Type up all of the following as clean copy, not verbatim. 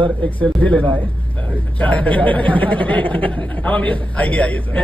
Sir एक selfie लेना है। आइए सर,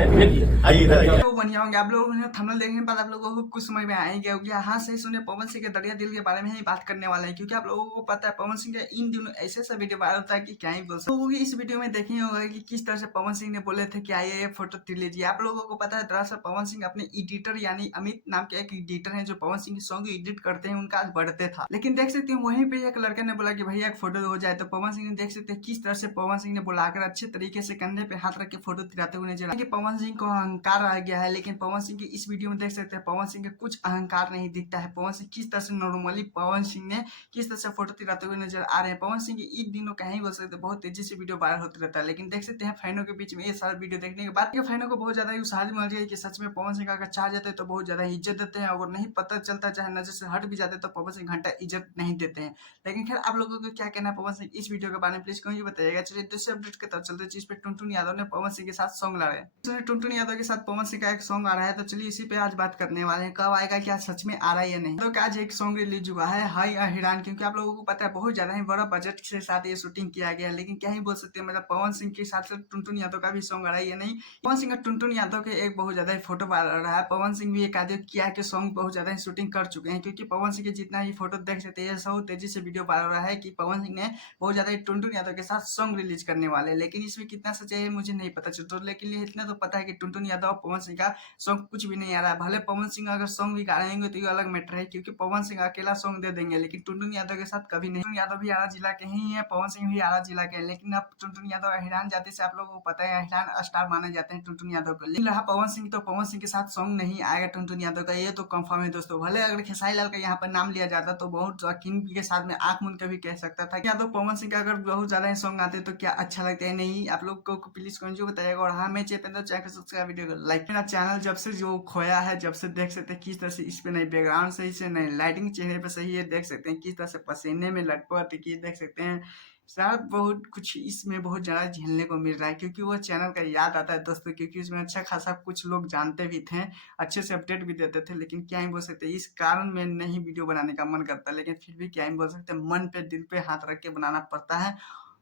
आइए इधर आइए। तो बढ़िया होंगे। आप लोगों ने थंबनेल देखने के बाद आप लोगों को कुछ समझ में आएंगे क्योंकि हाँ सही सुने, पवन सिंह के दरिया दिल के बारे में ही बात करने वाले हैं। क्योंकि आप लोगों को पता है पवन सिंह का इन दिनों ऐसे ऐसा वीडियो वायरल होता है कि क्या ही बोल सकते। लोगों की इस वीडियो में देखे होगा कि किस तरह से पवन सिंह ने बोले थे कि आइए ये फोटो लीजिए। आप लोगों को पता है दरअसल पवन सिंह अपने एडिटर यानी अमित नाम के एक एडिटर हैं जो पवन सिंह की सॉन्ग एडिट करते हैं, उनका आज बर्थडे था। लेकिन देख सकते हैं वहीं पे एक लड़के ने बोला कि भैया एक फोटो हो जाए, तो पवन सिंह ने देख सकते हैं किस तरह से पवन सिंह ने बुलाकर अच्छे तरीके से कंधे पे हाथ रख के फोटो दिलाते हुए नजर आए। पवन सिंह को अहंकार आ गया है, लेकिन पवन सिंह की इस वीडियो में देख सकते हैं पवन सिंह के कुछ अहंकार नहीं दिखता है। पवन सिंह किस तरह से नॉर्मली पवन सिंह ने किस तरह से फोटो दिलाते हुए नजर आ रहे हैं। पवन सिंह की इन दिनों कहीं बोल सकते बहुत तेजी से वीडियो वायरल होते रहता है, लेकिन देख सकते हैं फैनों के बीच में ये सारा वीडियो देखने के बाद फैनों को बहुत ज्यादा उत्साह मिल गया कि सच में पवन सिंह अगर चाह जाते हैं तो बहुत ज्यादा इज्जत देते हैं, अगर नहीं पता चलता चाहे नजर से हट भी जाते तो पवन सिंह घंटा इज्जत नहीं देते हैं। लेकिन खैर आप लोगों को क्या कहना है पवन सिंह इस वीडियो के बारे में प्लीज कमेंट में बताइएगा। चलिए दूसरे अपडेट की तरफ चलते हैं, जिस पे टुनटुन यादव ने पवन सिंह के साथ सॉन्ग ला रहे हैं। टुनटुन यादव के साथ पवन सिंह का एक सॉन्ग आ रहा है, तो चलिए इसी पे आज बात करने वाले हैं। कब आएगा, क्या सच में आ रहा है या नहीं। तो आज एक सॉन्ग रिलीज हुआ है हाई हिरान, क्योंकि आप लोगों को पता है बहुत ज्यादा ही बड़ा बजट के साथ ये शूटिंग किया गया है। लेकिन क्या ही बोल सकते हैं, मतलब पवन सिंह के साथ टुनटुन यादव का भी सॉन्ग आ रहा है या नहीं। पवन सिंह और टुनटुन यादव के एक बहुत ज्यादा फोटो वायरल रहा है। पवन सिंह भी एक आधे किया के सॉन्ग बहुत ज्यादा ही शूटिंग कर चुके हैं, क्योंकि पवन सिंह के जितना ही फोटो देख सकते हैं सब तेजी से वीडियो वायरल रहा है कि पवन सिंह ने बहुत ज्यादा ही टुनटुन यादव के साथ सॉन्ग रिलीज करने वाले हैं। लेकिन इसमें कितना सच्चाई है मुझे नहीं पता चलता, लेकिन इतना तो पता है कि टुनटुन यादव और पवन सिंह का सॉन्ग कुछ भी नहीं आ रहा है। भले पवन सिंह अगर सॉन्ग भी गा रहे होंगे तो ये अलग मैटर है, क्योंकि पवन सिंह अकेला सॉन्ग दे देंगे, लेकिन टुनटुन यादव के साथ कभी नहीं। टुनटुन यादव भी आरा जिला के ही है, पवन सिंह भी आरा जिला के हैं, लेकिन अब टुनटुन यादव अहिरान जाति से आप लोगों को पता है अहिरान स्टार माने जाते हैं टुनटुन यादव को। लेकिन रहा पवन सिंह, तो पवन सिंह के साथ सॉन्ग नहीं आएगा टुनटुन यादव का, ये तो कंफर्म है दोस्तों। भले अगर खेसारी लाल का यहाँ पर नाम लिया जाता तो बहुत यकीन के साथ में आंख मूंद के भी कह सकता था यादव पवन सिंह का अगर बहुत ज्यादा सॉन्ग आते तो क्या अच्छा लगता है नहीं। आप लोग को प्लीज कमेंट बताइएगा। और हाँ मैं चैनल सब्सक्राइब वीडियो को लाइक। मेरा चैनल जब से जो खोया है, जब से देख सकते हैं किस तरह से इस पे नहीं बैकग्राउंड सही से, नहीं लाइटिंग चेहरे पे सही है, देख सकते हैं किस तरह से पसीने में लटपट की देख सकते हैं शायद बहुत कुछ इसमें बहुत ज़्यादा झेलने को मिल रहा है, क्योंकि वो चैनल का याद आता है दोस्तों। क्योंकि उसमें अच्छा खासा कुछ लोग जानते भी थे, अच्छे से अपडेट भी देते थे, लेकिन क्या ही बोल सकते हैं इस कारण में नहीं वीडियो बनाने का मन करता, लेकिन फिर भी क्या ही बोल सकते हैं मन पे दिल पे हाथ रख के बनाना पड़ता है।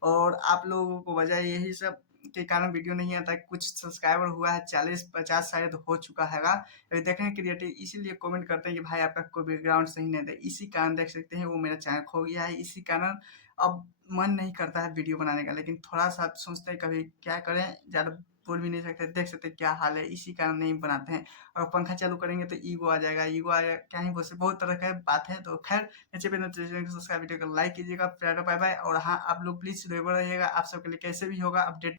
और आप लोगों को वजह यही सब के कारण वीडियो नहीं आता। कुछ सब्सक्राइबर हुआ है 40-50 शायद हो चुका हैगा, देखने क्रिएटिव इसीलिए कमेंट करते हैं कि भाई आपका कोई बैकग्राउंड सही नहीं दे, इसी कारण देख सकते हैं वो मेरा चैनल खो गया है। इसी कारण अब मन नहीं करता है वीडियो बनाने का, लेकिन थोड़ा सा सोचते हैं कभी क्या करें, ज़्यादा बोल भी नहीं सकते, देख सकते क्या हाल है, इसी कारण नहीं बनाते हैं। और पंखा चालू करेंगे तो ईगो आ जाएगा, ईगो आ जाएगा क्या ही बोल सकते, बहुत तरह का बात है। तो खैर नीचे पे सब्सक्राइब वीडियो को लाइक कीजिएगा। Bye bye. और हाँ आप लोग प्लीज रेगुलर रहिएगा, आप सबके लिए कैसे भी होगा अपडेट